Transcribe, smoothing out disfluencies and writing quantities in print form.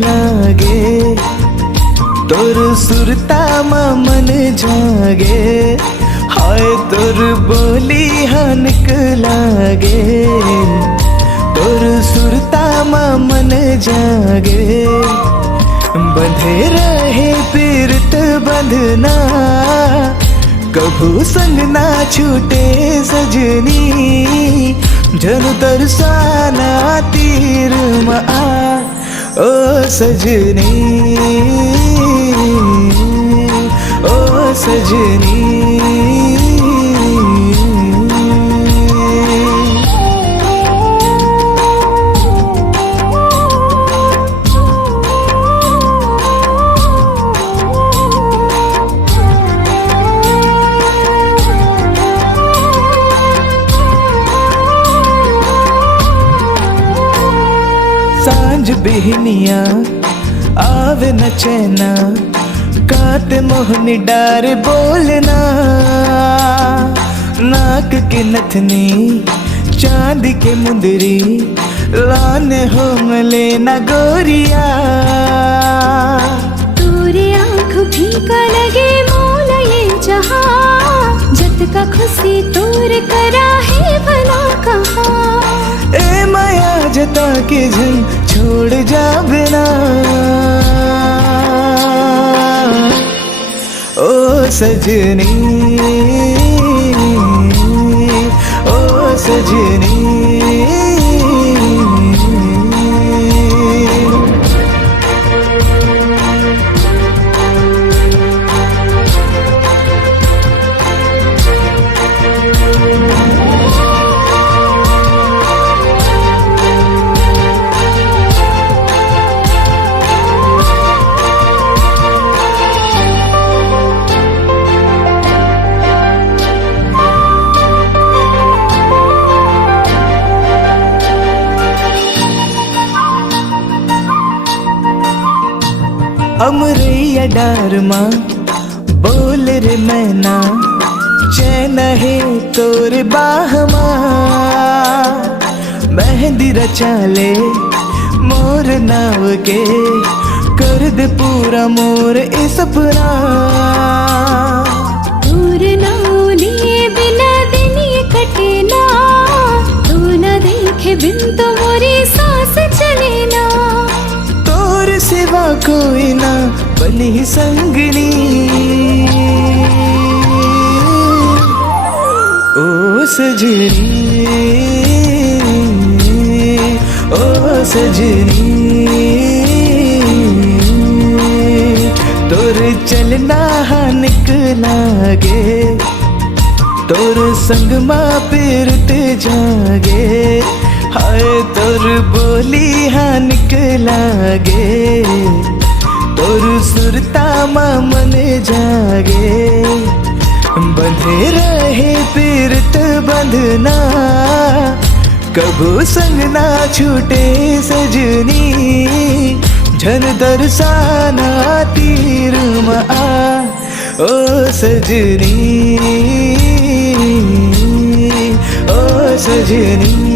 लागे, तोर सुरता मन जागे, हाय तोर बोली हनक लागे, तोर सुरता मन जागे। बंधे रहे पीरत बंधना, कभू संग ना छूटे सजनी, जनु तरसाना तीर मा ओ सजनी, ओ सजनी। सांझ बिहनिया आवे न चैना, काते मोहनी डार बोलना, नाक के नथनी चांदी के मुंदरी, लाने हो मले न गोरिया। तोरे आँख फीका लगे मोला ये जहाँ, जत का खुशी तोर करा है भला कहाँ। ए माया जता के झन छोड़ जा बिना, ओ सजनी, ओ सजनी। अमरैया डार माँ बोल रे मैना, चैन है तोर बाह माँ, मेहंदी रचा ले मोर नाव के, कर दे पूरा मोर ए सपना। दूर नाव लिए बिना दिन ये कटे ना, तू न देखे बिन तो मोरी सांस चले ना। तोर सिवा कोई ना बनी संगनी, ओ सजनी, ओ सजनी। तोर चलना हनक लागे, तोर संग माँ पीरत जागे, हाय तोर बोली हनक लागे, तोर सुरता मन जागे। बंधे रहे पीरत बंधना, कबू संग ना छूटे सजनी, झन दरसाना तीर मा ओ सजनी, ओ सजनी।